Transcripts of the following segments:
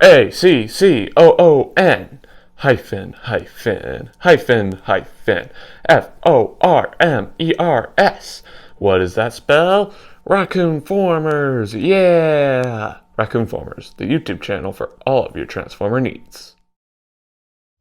Raccoon hyphen hyphen hyphen hyphen Formers. What does that spell? Raccoon-Formers, yeah! Raccoon-Formers, the YouTube channel for all of your Transformer needs.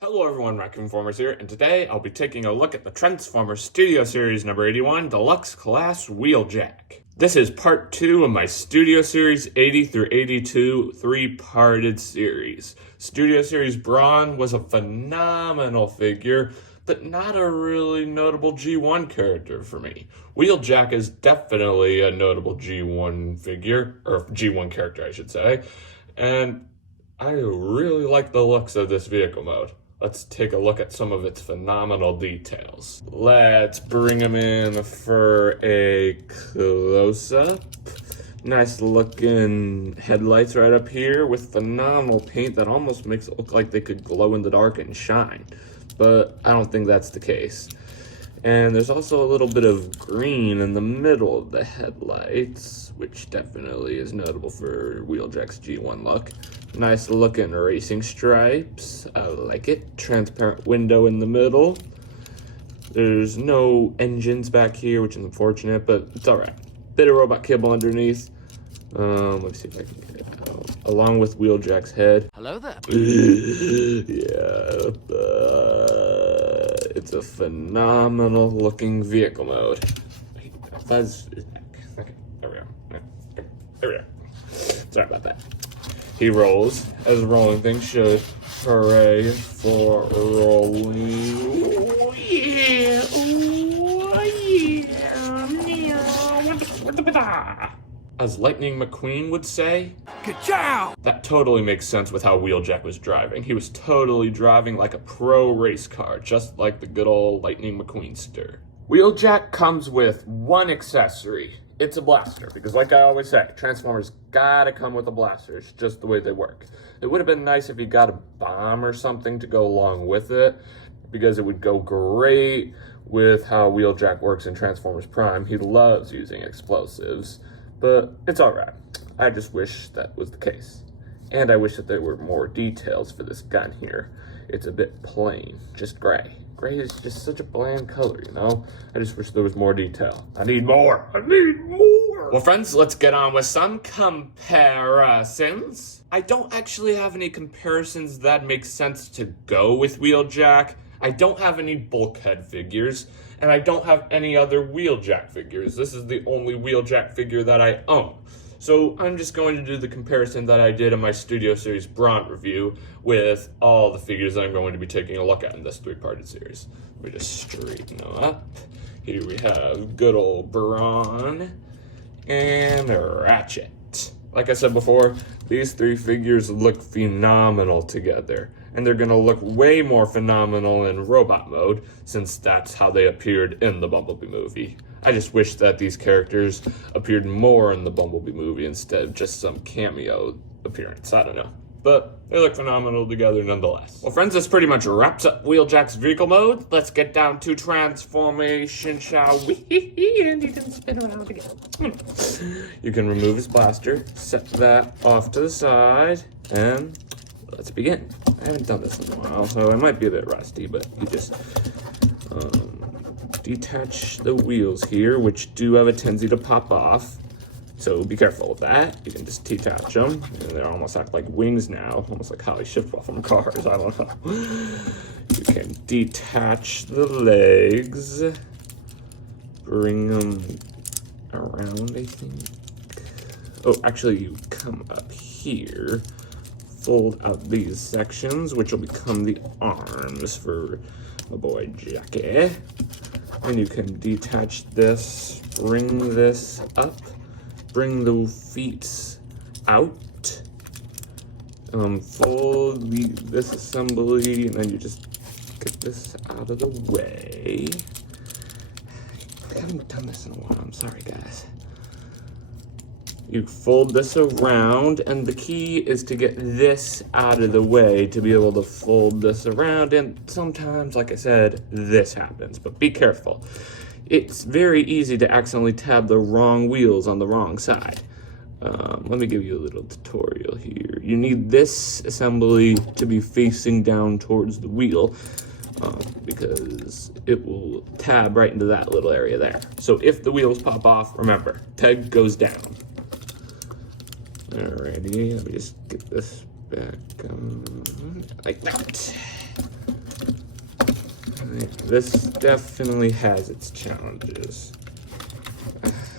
Hello everyone, Raccoon-Formers here, and today I'll be taking a look at the Transformers Studio Series number 81 Deluxe Class Wheeljack. This is part 2 of my Studio Series 80 through 82 three-parted series. Studio Series Brawn was a phenomenal figure, but not a really notable G1 character for me. Wheeljack is definitely a notable G1 figure, or G1 character I should say, and I really like the looks of this vehicle mode. Let's take a look at some of its phenomenal details. Let's bring him in for a close-up. Nice looking headlights right up here with phenomenal paint that almost makes it look like they could glow in the dark and shine. But I don't think that's the case. And there's also a little bit of green in the middle of the headlights, which definitely is notable for Wheeljack's G1 look. Nice looking racing stripes, I like it. Transparent window in the middle. There's no engines back here, which is unfortunate, but it's alright. Bit of robot cable underneath. Let me see if I can get it out. Along with Wheeljack's head. Hello there. Yeah, it's a phenomenal looking vehicle mode. Fuzz is back. Okay, there we go. There we go. Sorry about that. He rolls, as rolling things should. Hooray for rolling. Oh yeah, oh yeah. As Lightning McQueen would say, Ka-chow! That totally makes sense with how Wheeljack was driving. He was totally driving like a pro race car, just like the good old Lightning McQueenster. Wheeljack comes with one accessory. It's a blaster, because like I always say, Transformers gotta come with a blaster. It's just the way they work. It would have been nice if he got a bomb or something to go along with it, because it would go great with how Wheeljack works in Transformers Prime. He loves using explosives, but it's alright. I just wish that was the case. And I wish that there were more details for this gun here. It's a bit plain, just gray. Gray is just such a bland color, you know? I just wish there was more detail. I need more! I need more! Well, friends, let's get on with some comparisons. I don't actually have any comparisons that make sense to go with Wheeljack. I don't have any bulkhead figures, and I don't have any other Wheeljack figures. This is the only Wheeljack figure that I own. So I'm just going to do the comparison that I did in my Studio Series Brawn review with all the figures that I'm going to be taking a look at in this three-parted series. Let me just straighten them up. Here we have good old Brawn and Ratchet. Like I said before, these three figures look phenomenal together. And they're going to look way more phenomenal in robot mode, since that's how they appeared in the Bumblebee movie. I just wish that these characters appeared more in the Bumblebee movie instead of just some cameo appearance. I don't know. But they look phenomenal together nonetheless. Well, friends, this pretty much wraps up Wheeljack's vehicle mode. Let's get down to transformation, shall we? And you can spin around again. You can remove his blaster, set that off to the side, and let's begin. I haven't done this in a while, so I might be a bit rusty, but you just detach the wheels here, which do have a tendency to pop off. So be careful with that. You can just detach them, and they almost act like wings now, almost like how they shift well from cars. I don't know. You can detach the legs, bring them around, I think. Oh, actually, you come up here, fold out these sections, which will become the arms for my boy Jackie. And you can detach this, bring this up, bring the feet out, fold this assembly, and then you just get this out of the way. I haven't done this in a while, I'm sorry guys. You fold this around, and the key is to get this out of the way to be able to fold this around, and sometimes, like I said, this happens, but be careful. It's very easy to accidentally tab the wrong wheels on the wrong side. Let me give you a little tutorial here. You need this assembly to be facing down towards the wheel because it will tab right into that little area there. So if the wheels pop off, remember, peg goes down. Alrighty, let me just get this back on like that. This definitely has its challenges.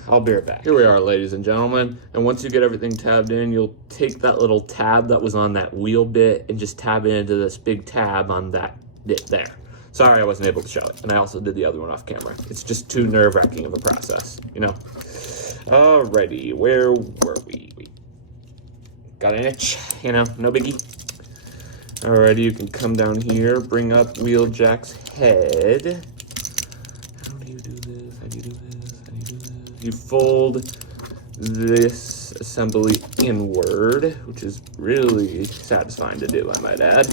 I'll be right back. Here we are, ladies and gentlemen. And once you get everything tabbed in, you'll take that little tab that was on that wheel bit and just tab it into this big tab on that bit there. Sorry I wasn't able to show it. And I also did the other one off camera. It's just too nerve-wracking of a process, you know? Alrighty, where were we? Got an itch, you know, no biggie. Alrighty, you can come down here, bring up Wheeljack's head. How do you do this? How do you do this? How do you do this? You fold this assembly inward, which is really satisfying to do, I might add.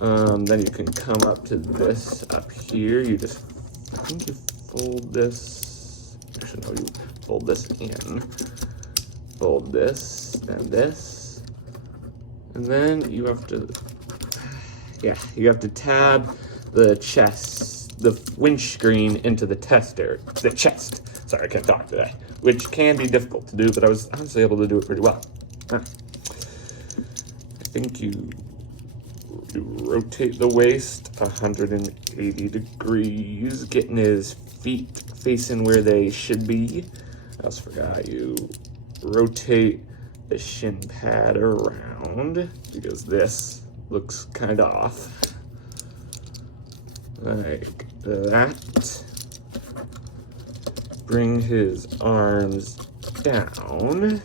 Then you can come up to this up here. You just, I think you fold this. Actually, no, you fold this in. Fold this, then this. And then you have to, you have to tab the chest, the windscreen into the chest. Sorry, I can't talk today. Which can be difficult to do, but I was honestly able to do it pretty well. I think you rotate the waist 180 degrees, getting his feet facing where they should be. I also forgot you rotate the shin pad around because this looks kind of off. Like that. Bring his arms down.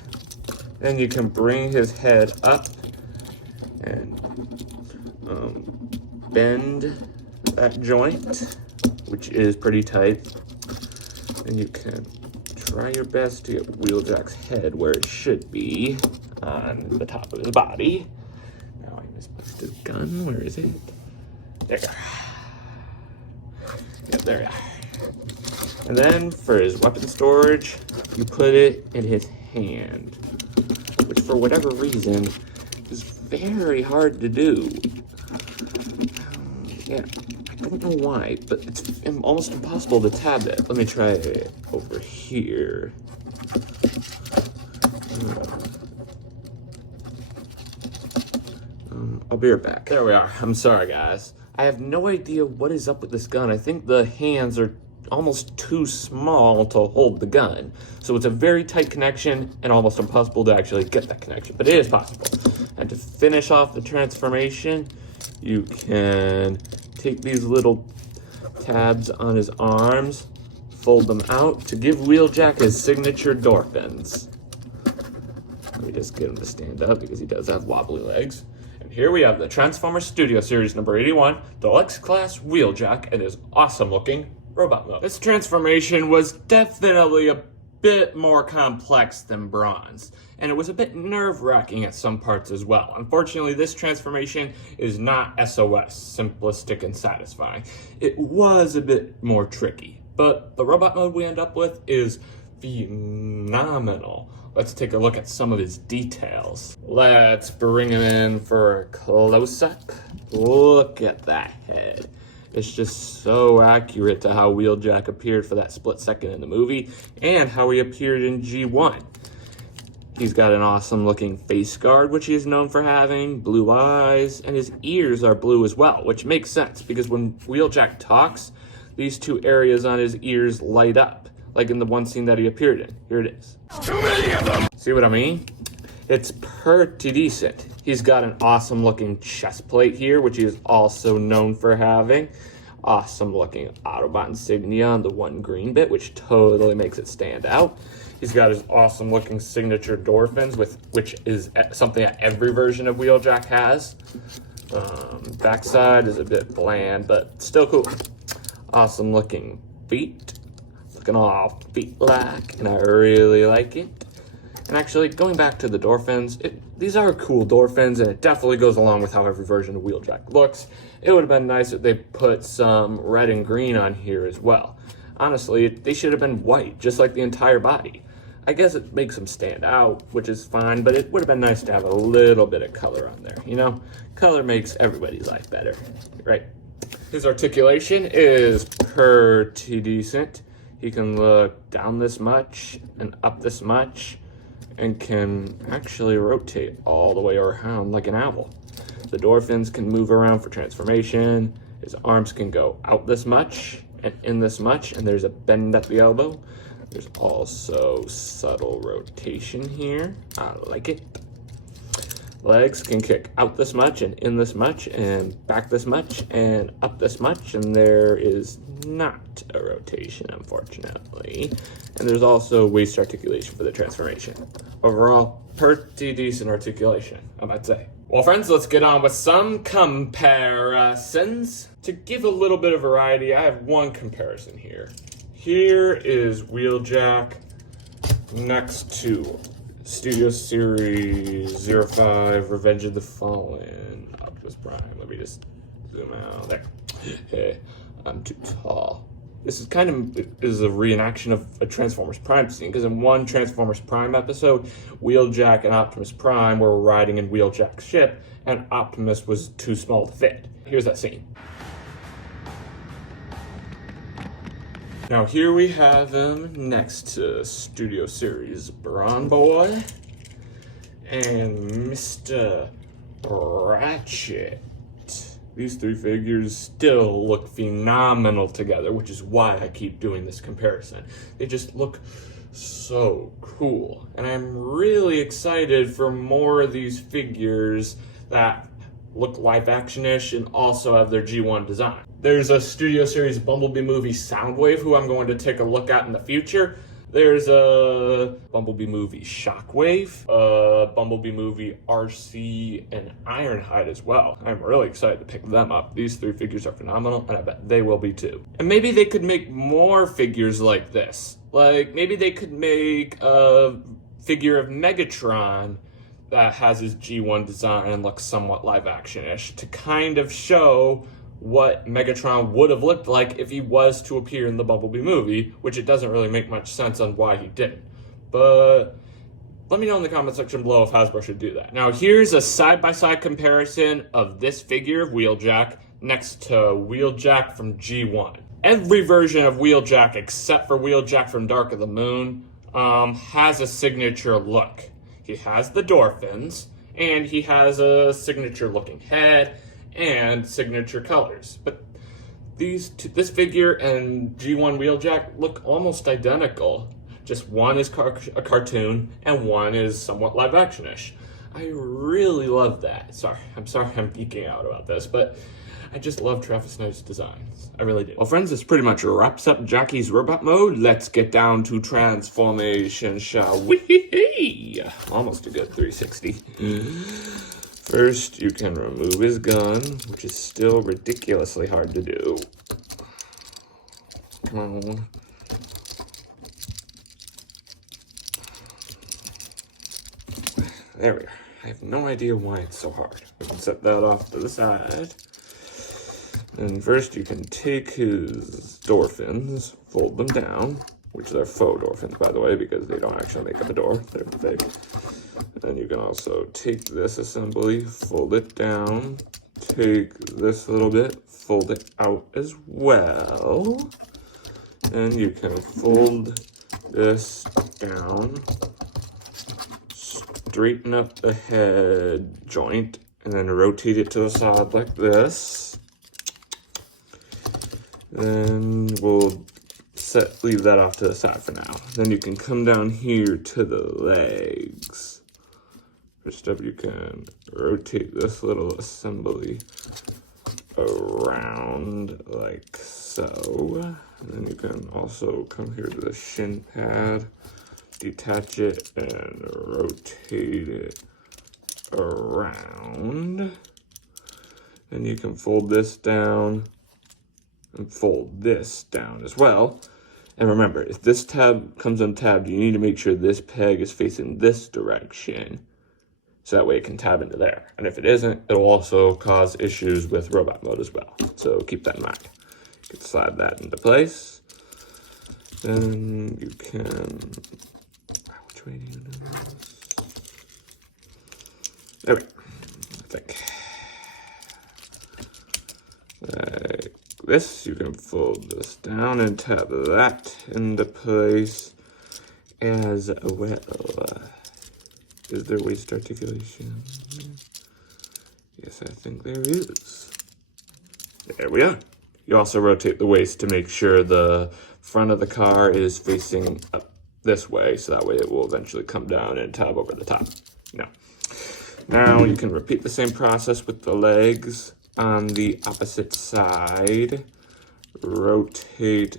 Then you can bring his head up and bend that joint, which is pretty tight. And you can try your best to get Wheeljack's head where it should be on the top of his body. Now I misplaced his gun. Where is it? There you are. Yep, there you are. And then for his weapon storage, you put it in his hand, which for whatever reason is very hard to do. Yeah, I don't know why, but it's almost impossible to tab it. Let me try it over here. I'll be right back. There we are. I'm sorry, guys. I have no idea what is up with this gun. I think the hands are almost too small to hold the gun. So it's a very tight connection and almost impossible to actually get that connection, but it is possible. And to finish off the transformation, you can take these little tabs on his arms, fold them out to give Wheeljack his signature dolphins. Let me just get him to stand up because he does have wobbly legs. And here we have the Transformers Studio Series number 81, Deluxe Class Wheeljack, and his awesome looking robot mode. This transformation was definitely a bit more complex than Brawn's, and it was a bit nerve-wracking at some parts as well. Unfortunately, this transformation is not SOS, simplistic and satisfying. It was a bit more tricky, but the robot mode we end up with is phenomenal. Let's take a look at some of his details. Let's bring him in for a close-up. Look at that head. It's just so accurate to how Wheeljack appeared for that split second in the movie and how he appeared in G1. He's got an awesome looking face guard, which he is known for having, blue eyes, and his ears are blue as well, which makes sense because when Wheeljack talks, these two areas on his ears light up, like in the one scene that he appeared in. Here it is. Too many of them! See what I mean? It's pretty decent. He's got an awesome looking chest plate here, which he is also known for having. Awesome looking Autobot insignia on the one green bit, which totally makes it stand out. He's got his awesome looking signature dolphins, which is something that every version of Wheeljack has. Backside is a bit bland, but still cool. Awesome looking feet. Looking all feet-like, and I really like it. And actually, going back to the dolphins, these are cool dolphins, and it definitely goes along with how every version of Wheeljack looks. It would have been nice if they put some red and green on here as well. Honestly, they should have been white, just like the entire body. I guess it makes them stand out, which is fine, but it would have been nice to have a little bit of color on there, you know? Color makes everybody's life better, right? His articulation is pretty decent. He can look down this much and up this much and can actually rotate all the way around like an owl. The door fins can move around for transformation. His arms can go out this much and in this much, and there's a bend at the elbow. There's also subtle rotation here. I like it. Legs can kick out this much and in this much and back this much and up this much, and there is not a rotation, unfortunately. And there's also waist articulation for the transformation. Overall, pretty decent articulation, I might say. Well, friends, let's get on with some comparisons. To give a little bit of variety, I have one comparison here. Here is Wheeljack next to Studio Series 05, Revenge of the Fallen, Optimus Prime. Let me just zoom out there. Hey, I'm too tall. This is kind of is a reenaction of a Transformers Prime scene, because in one Transformers Prime episode, Wheeljack and Optimus Prime were riding in Wheeljack's ship, and Optimus was too small to fit. Here's that scene. Now here we have him next to Studio Series Brawn Boy and Mr. Ratchet. These three figures still look phenomenal together, which is why I keep doing this comparison. They just look so cool. And I'm really excited for more of these figures that look live-action-ish and also have their G1 design. There's a Studio Series Bumblebee movie Soundwave, who I'm going to take a look at in the future. There's a Bumblebee movie Shockwave, a Bumblebee movie RC, and Ironhide as well. I'm really excited to pick them up. These three figures are phenomenal, and I bet they will be too. And maybe they could make more figures like this. Like, maybe they could make a figure of Megatron that has his G1 design and looks somewhat live-action-ish to kind of show what Megatron would have looked like if he was to appear in the Bumblebee movie, which it doesn't really make much sense on why he didn't. But let me know in the comment section below if Hasbro should do that. Now here's a side-by-side comparison of this figure of Wheeljack next to Wheeljack from G1. Every version of Wheeljack except for Wheeljack from Dark of the Moon has a signature look. He has the door fins, and he has a signature looking head and signature colors. But this figure and G1 Wheeljack look almost identical. Just one is a cartoon and one is somewhat live action-ish. I really love that. I'm sorry I'm geeking out about this, but I just love Travis Knight's designs. I really do. Well, friends, this pretty much wraps up Jackie's robot mode. Let's get down to transformation, shall we? Almost a good 360. First, you can remove his gun, which is still ridiculously hard to do. Come on. There we are. I have no idea why it's so hard. We can set that off to the side. And first you can take his door fins, fold them down, which they're faux door fins, by the way, because they don't actually make up a door. They're fake. And then you can also take this assembly, fold it down, take this little bit, fold it out as well. And you can fold this down, straighten up the head joint, and then rotate it to the side like this. Then we'll leave that off to the side for now. Then you can come down here to the legs. First up, you can rotate this little assembly around like so. And then you can also come here to the shin pad, detach it, and rotate it around. Then you can fold this down and fold this down as well. And remember, if this tab comes untabbed, you need to make sure this peg is facing this direction, so that way it can tab into there. And if it isn't, it'll also cause issues with robot mode as well. So keep that in mind. You can slide that into place. Then you can trading numbers. There we go. I think. Like this, you can fold this down and tap that into place as well. Is there waist articulation? Yes, I think there is. There we are. You also rotate the waist to make sure the front of the car is facing up this way, so that way it will eventually come down and tab over the top. Now you can repeat the same process with the legs on the opposite side. Rotate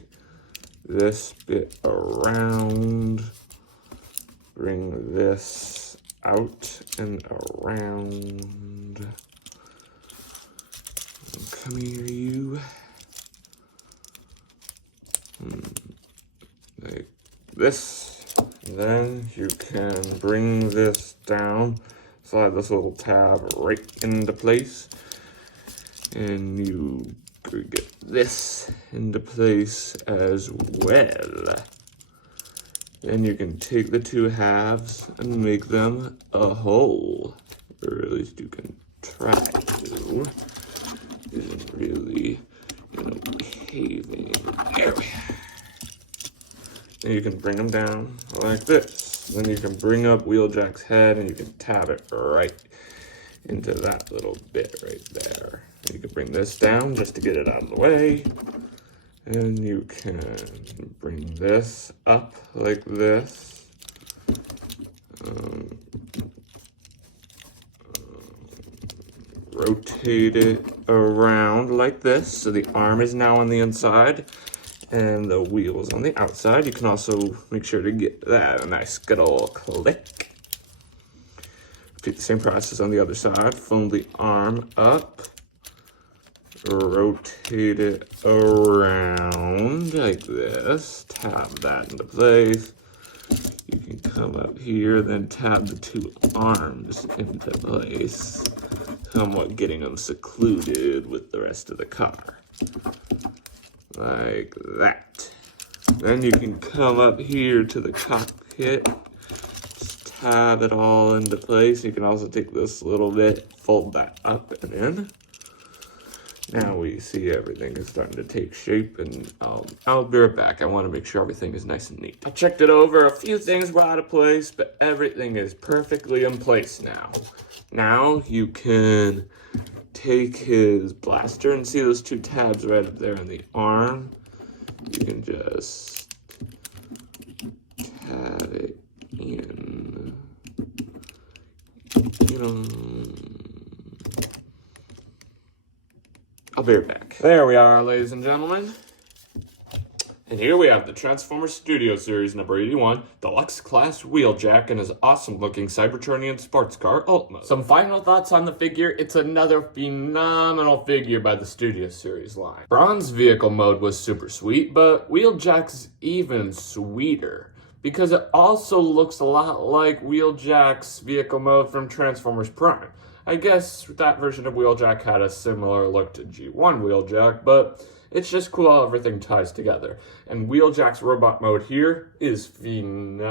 this bit around. Bring this out and around. Come here, you. Like this. Then you can bring this down, slide this little tab right into place, and you could get this into place as well. Then you can take the two halves and make them a whole, or at least you can try to. Isn't really, behaving. There we are. Then you can bring them down like this. Then you can bring up Wheeljack's head and you can tab it right into that little bit right there. And you can bring this down just to get it out of the way. And you can bring this up like this. Rotate it around like this, so the arm is now on the inside and the wheel is on the outside. You can also make sure to get that a nice good old click. Repeat the same process on the other side. Fold the arm up, rotate it around like this, tab that into place. You can come up here, then tab the two arms into place, somewhat getting them secluded with the rest of the car. Like that. Then you can come up here to the cockpit, just tab it all into place. You can also take this little bit, fold that up and in. Now we see everything is starting to take shape, and I'll be right back. I want to make sure everything is nice and neat. I checked it over. A few things were out of place, but everything is perfectly in place now. Now you can take his blaster and see those two tabs right up there on the arm. You can just tab it in, I'll be right back. There we are, ladies and gentlemen. And here we have the Transformers Studio Series number 81, Deluxe Class Wheeljack and his awesome-looking Cybertronian sports car, Alt Mode. Some final thoughts on the figure. It's another phenomenal figure by the Studio Series line. Brawn's vehicle mode was super sweet, but Wheeljack's even sweeter, because it also looks a lot like Wheeljack's vehicle mode from Transformers Prime. I guess that version of Wheeljack had a similar look to G1 Wheeljack, but it's just cool how everything ties together. And Wheeljack's robot mode here is phenomenal.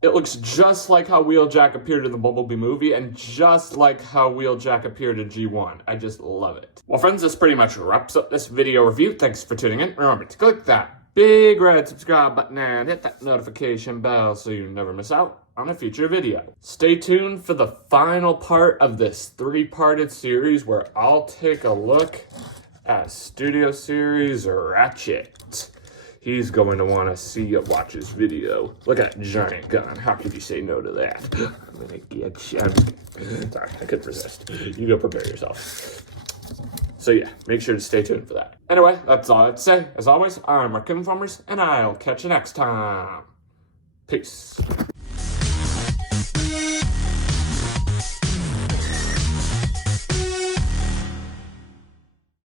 It looks just like how Wheeljack appeared in the Bumblebee movie and just like how Wheeljack appeared in G1. I just love it. Well, friends, this pretty much wraps up this video review. Thanks for tuning in. Remember to click that big red subscribe button and hit that notification bell so you never miss out on a future video. Stay tuned for the final part of this three-parted series where I'll take a look at Studio Series Ratchet. He's going to want to see you watch his video. Look at that giant gun. How could you say no to that? I'm gonna get you. Sorry, I couldn't resist. You go prepare yourself. So yeah, make sure to stay tuned for that. Anyway, that's all I'd say. As always, I'm Raccoon-Formers, and I'll catch you next time. Peace.